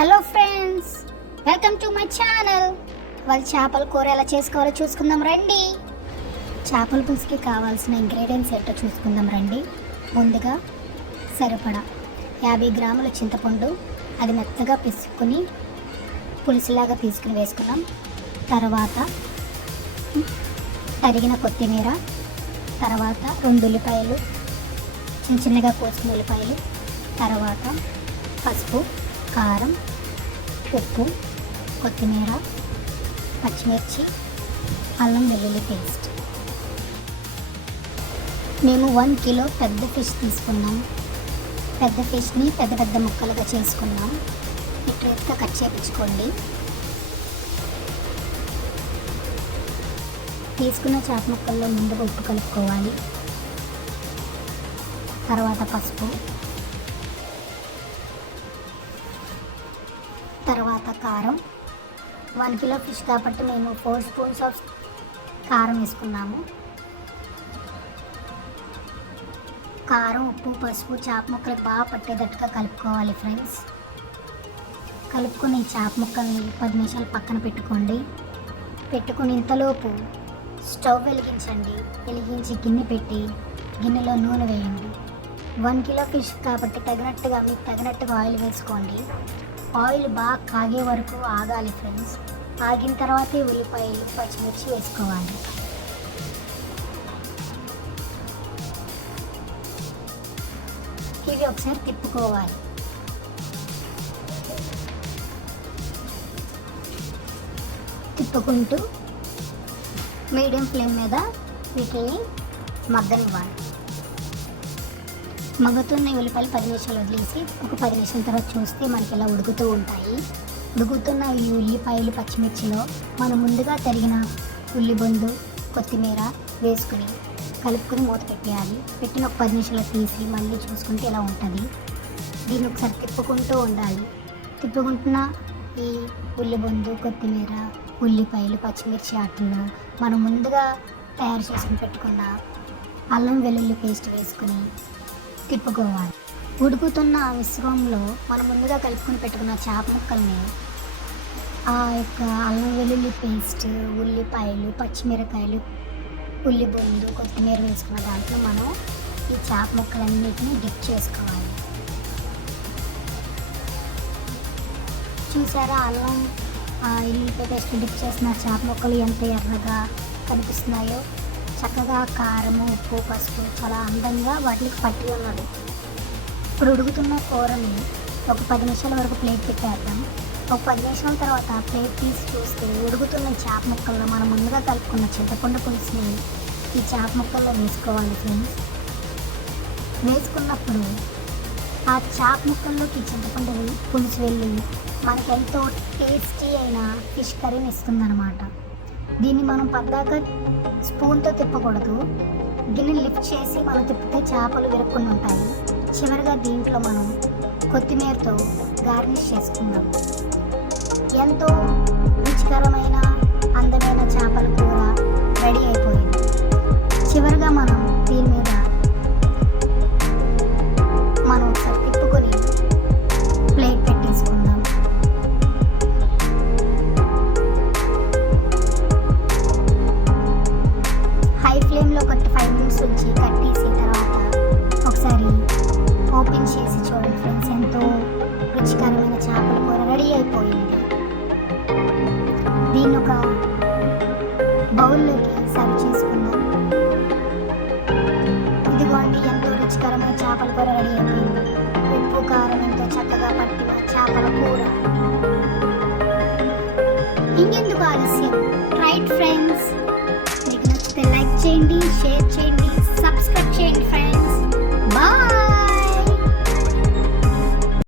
Hello friends, welcome to my channel. వాళ్ళ చేపల కూర ఎలా చేసుకోవాలో చూసుకుందాం రండి. చేపల పులుసుకి కావాల్సిన ఇంగ్రీడియంట్స్ ఏంటో చూసుకుందాం రండి. ముందుగా సరిపడా 50 గ్రాముల చింతపండు, అది మెత్తగా పిసుక్కుని పులుసులాగా తీసుకుని వేసుకున్నాం. తర్వాత తరిగిన కొత్తిమీర, తర్వాత 2 ఉల్లిపాయలు, చిన్న చిన్నగా కోసిన ఉల్లిపాయలు, తర్వాత పసుపు, కారం, ఉప్పు, కొత్తిమీర, పచ్చిమిర్చి, అల్లం వెల్లుల్లి పేస్ట్. మేము 1 కిలో పెద్ద ఫిష్ తీసుకున్నాం. పెద్ద ఫిష్ని పెద్ద పెద్ద ముక్కలుగా చేసుకున్నాం. ఇట్లా కట్ చేయించుకోండి. తీసుకున్న చేప ముక్కల్లో ముందుగా ఉప్పు కలుపుకోవాలి. తర్వాత పసుపు, తర్వాత కారం. 1 కిలో ఫిష్ కాబట్టి మేము 4 స్పూన్స్ ఆఫ్ కారం వేసుకున్నాము. కారం, ఉప్పు, పసుపు చేప ముక్కలకు బాగా పట్టేటట్టుగా కలుపుకోవాలి ఫ్రెండ్స్. కలుపుకొని చేప ముక్కల్ని 10 నిమిషాలు పక్కన పెట్టుకోండి. పెట్టుకుని ఇంతలోపు స్టవ్ వెలిగించండి. వెలిగించి గిన్నె పెట్టి గిన్నెలో నూనె వేయండి. 1 కిలో ఫిష్ కాబట్టి మీకు తగినట్టుగా ఆయిల్ వేసుకోండి. ఆయిల్ బాగా కాగే వరకు ఆగాలి ఫ్రెండ్స్. ఆగిన తర్వాతే ఉల్లిపాయలు, పచ్చిమిర్చి వేసుకోవాలి. ఇవి ఒకసారి తిప్పుకోవాలి. తిప్పుకుంటూ మీడియం ఫ్లేమ్ మీద వీటిని మగ్గనివ్వాలి. మగ్గుతున్న ఉల్లిపాయలు 10 నిమిషాలు వదిలేసి ఒక 10 నిమిషాల తర్వాత చూస్తే మనకి ఇలా ఉడుకుతూ ఉంటాయి. ఉడుకుతున్న ఈ ఉల్లిపాయలు, పచ్చిమిర్చిలో మనం ముందుగా తరిగిన ఉల్లిబొందు, కొత్తిమీర వేసుకుని కలుపుకొని మూత పెట్టేయాలి. పెట్టిన ఒక 10 నిమిషాలు తీసి మళ్ళీ చూసుకుంటే ఇలా ఉంటుంది. దీన్ని ఒకసారి తిప్పుకుంటూ ఉండాలి. తిప్పుకుంటున్న ఈ ఉల్లిబొందు, కొత్తిమీర, ఉల్లిపాయలు, పచ్చిమిర్చి ఆటల్లో మనం ముందుగా తయారు చేసుకుని పెట్టుకున్న అల్లం వెల్లుల్లి పేస్ట్ వేసుకుని తిప్పుకోవాలి. ఉడుకుతున్న మిశ్రమంలో మనం ముందుగా కలుపుకొని పెట్టుకున్న చేప ముక్కల్ని ఆ యొక్క అల్లం వెల్లుల్లి పేస్ట్, ఉల్లిపాయలు, పచ్చిమిరకాయలు, ఉల్లిబొందు, కొత్తిమీర వేసుకున్న దాంట్లో మనం ఈ చేప ముక్కలన్నిటిని డిప్ చేసుకోవాలి. చూసారా, అల్లం వెల్లుల్లిపాయ పేస్ట్ డిప్ చేసిన చేప ముక్కలు ఎంత ఎర్రగా కనిపిస్తున్నాయో. చక్కగా కారము, ఉప్పు, పసుపు చాలా అందంగా వాటికి పట్టి ఉన్నది. ఇప్పుడు ఉడుకుతున్న కూరని ఒక 10 నిమిషాల వరకు ప్లేట్ పెట్టేద్దాం. ఒక 10 నిమిషాల తర్వాత ప్లేట్ తీసి చూస్తే ఉడుకుతున్న చేప ముక్కల్లో మనం ముందుగా కలుపుకున్న చింతపండు పులుసుని ఈ చేప ముక్కల్లో వేసుకోవాలి ఫ్రెండ్స్. వేసుకున్నప్పుడు ఆ చేప ముక్కల్లోకి చింతపండు పులుసు వెళ్ళి మనకి ఎంతో టేస్టీ అయిన ఫిష్ కర్రీని ఇస్తుందన్నమాట. దీన్ని మనం పద్దాక స్పూన్తో తిప్పకూడదు. గిన్నె లిఫ్ట్ చేసి మనం తిప్పితే చేపలు విరక్కుని ఉంటాయి. చివరిగా దీంట్లో మనం కొత్తిమీరతో గార్నిష్ చేసుకుందాం. ఎంతో రుచికరమైన అందమైన చేపల కూర రెడీ అయిపోయింది. చివరిగా మనం దీని మీద మనం ఒకసారి తిప్పుకొని ప్లేట్ పెట్టేసుకుందాం. ఫ్లేమ్లో ఒక 5 మినిట్స్ ఉంచి కట్టేసి తర్వాత ఒకసారి ఓపెన్ చేసి చూడండి ఫ్రెండ్స్, ఎంతో రుచికరమైన చేపల కూర రెడీ అయిపోయింది. దీన్ని ఒక బౌల్లోకి సర్వ్ చేసుకుందాం. ఇదిగోండి, ఎంతో రుచికరమైన చేపల కూర రెడీ అయిపోయింది. ఉప్పు, కారం ఎంతో చక్కగా పట్టిన చేపల కూర. ఇంకెందుకు ఆలస్యం, ట్రై ఇట్ ఫ్రెండ్స్. లైక్ చేయండి, షేర్ చేయండి, సబ్స్క్రైబ్ చేయండి.